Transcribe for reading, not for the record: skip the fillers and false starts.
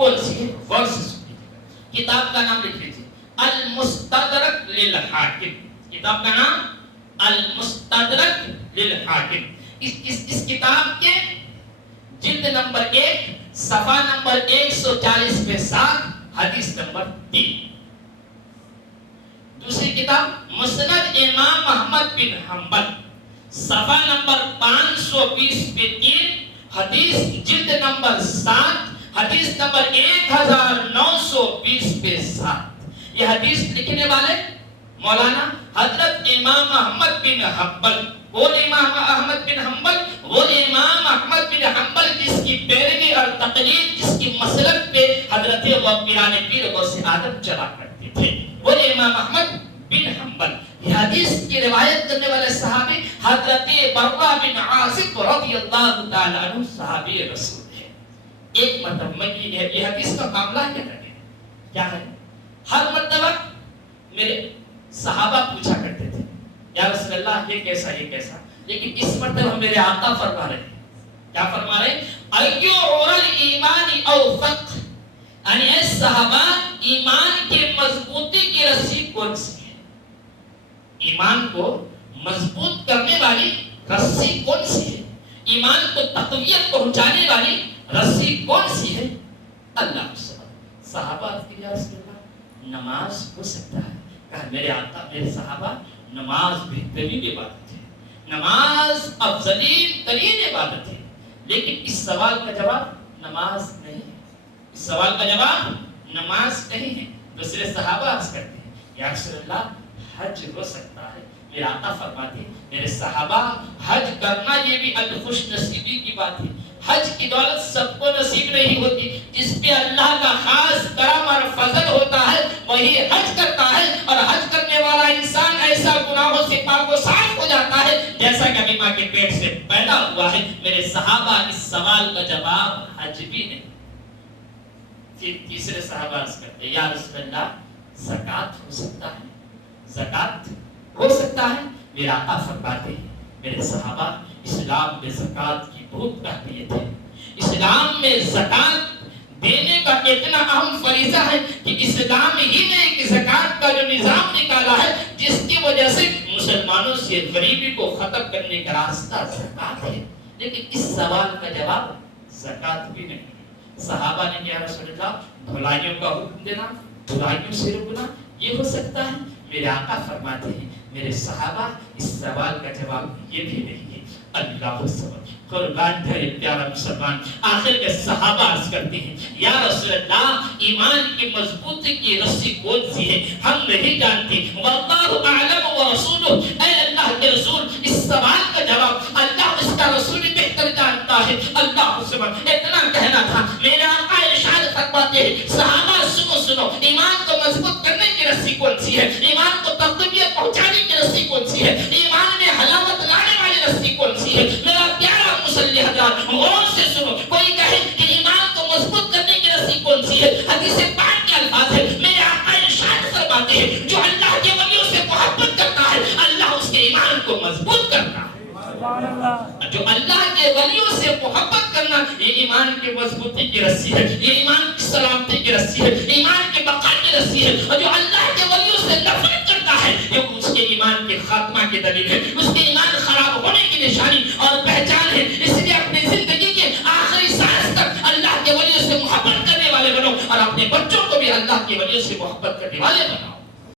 کون سی ہے؟ غور سے سنیے. کتاب کا نام لکھ لیجیے المستدرک للحاکم. کتاب کا نام المستدرک للحاکم. اس کتاب کے جلد نمبر 1 صفحہ نمبر 140 پہ 7 حدیث نمبر 3. دوسری کتاب مسند امام احمد بن حنبل صفحہ نمبر 520 پہ 3 حدیث جلد نمبر 7 حدیث نمبر 1920 پہ 7. یہ حدیث لکھنے والے مولانا حضرت امام احمد بن حنبل. وہ امام احمد بن حنبل، وہ امام احمد بن حنبل جس کی پیروی اور تقلید، جس کی مسلک پہ حضرت پیران پیر غوث اعظم چلا کرتے تھے، وہ امام احمد بن حنبل. یہ حدیث کی روایت کرنے والے صحابی حضرت برہ بن عازب رضی اللہ تعالی عنہ صحابی رسول ہے. ایک مرتبہ یہ حدیث کا معاملہ کیا ہے؟ ہر مرتبہ میرے صحابہ پوچھا کرتے تھے یا رسول اللہ یہ کیسا یہ کیسا، لیکن اس مرتبہ میرے آقا فرما رہے ہیں. کیا فرما رہے ہیں؟ ایو اورل ایمان اوثق، یعنی اے صحابہ ایمان کے مضبوطی کی رسی کون سی ہے؟ ایمان کو مضبوط کرنے والی رسی کون سی ہے؟ ایمان کو تقویت پہنچانے والی رسی کون سی ہے؟ اللہ صحابہ یا رسول اللہ نماز ہو سکتا ہے. کہا میرے آقا میرے صحابہ نماز بہترین عبادت ہے، نماز افضلین ترین عبادت ہے، لیکن اس سوال کا جواب نماز نہیں ہے. اس سوال کا جواب نماز نہیں ہے. دوسرے صحابہ عرض کرتے ہیں یا رسول اللہ حج ہو سکتا ہے. میرے آقا فرماتے ہیں میرے صحابہ حج کرنا یہ بھی خوش نصیبی کی بات ہے. حج کی دولت سب کو نصیب نہیں ہوتی. جس پہ اللہ کا خاص کرم اور فضل ہوتا ہے وہی حج کرتا ہے، اور حج کرنے والا انسان ایسا گناہوں سے پاک و صاف ہو جاتا ہے جیسا کہ ابھی ماں کے پیٹ سے پیدا ہوا ہے. میرے صحابہ اس سوال کا جواب حج بھی نہیں. پھر تیسرے صحابہ عرض کرتے ہیں یا رسول اللہ زکات ہو سکتا ہے؟ زکات ہو سکتا ہے. میرے آقا فرماتے ہیں میرے صحابہ اسلام میں زکات کی بہت اہمیت ہے. اسلام میں زکات دینے کا اتنا اہم فریضہ ہے کہ اسلام ہی نے ایک زکات کا جو نظام نکالا ہے جس کی وجہ سے مسلمانوں سے غریبی کو ختم کرنے کا راستہ زکات ہے. لیکن اس سوال کا جواب زکات بھی نہیں. صحابہ نے کہا رسول اللہ بھلائیوں کا حکم دینا، برائیوں سے روکنا یہ ہو سکتا ہے؟ میرے آقا فرماتے ہیں میرے صحابہ اس سوال کا جواب یہ بھی نہیں ہے. اللہ صبر قربان دھرے پیارا مسلمان. آخر کے صحابہ عرض کرتے ہیں یا رسول اللہ ایمان کی مضبوطی کی رسی کون سی ہے؟ ہم نہیں جانتے. واللہ اعلم ورسولہ، اے اللہ کے رسول اس سوال کا جواب اللہ اس کا رسول بہتر جانتا ہے. اللہ صبر اتنا کہنا تھا. میرے آقا ارشاد فرماتے ہیں صحابہ سنو ایمان کو مضبوط کرنے کی رسی کون سی ہے؟ ایمان کو تقویت پہنچانے کی رسی کون سی ہے؟ ایمان میں حلاوت لانے والی رسی کون سی ہے؟ میرا پیارا مسلح حضرات غور سے سنو. کوئی کہے کہ ایمان کو مضبوط کرنے کی رسی کون سی ہے؟ حدیث پاک کے الفاظ ہے. میرے آقا ارشاد فرماتے ہیں جو اللہ کے ولیوں سے محبت کرتا ہے اللہ اس کے ایمان کو مضبوط کرتا ہے. جو اللہ کے ولیوں سے محبت کرنا یہ ایمان کی مضبوطی کی رسی ہے، یہ ایمان کی سلامتی کی رسی ہے، ایمان کے بقا کی رسی ہے. اور جو اللہ کے ولیوں سے نفرت کرتا ہے یہ اس کے ایمان کے خاتمہ کی دلیل ہے، اس کے ایمان خراب ہونے کی نشانی اور پہچان ہے. اس لیے اپنی زندگی کے آخری سانس تک اللہ کے ولیوں سے محبت کرنے والے بنو اور اپنے بچوں کو بھی اللہ کے ولیوں سے محبت کرنے والے بناؤ.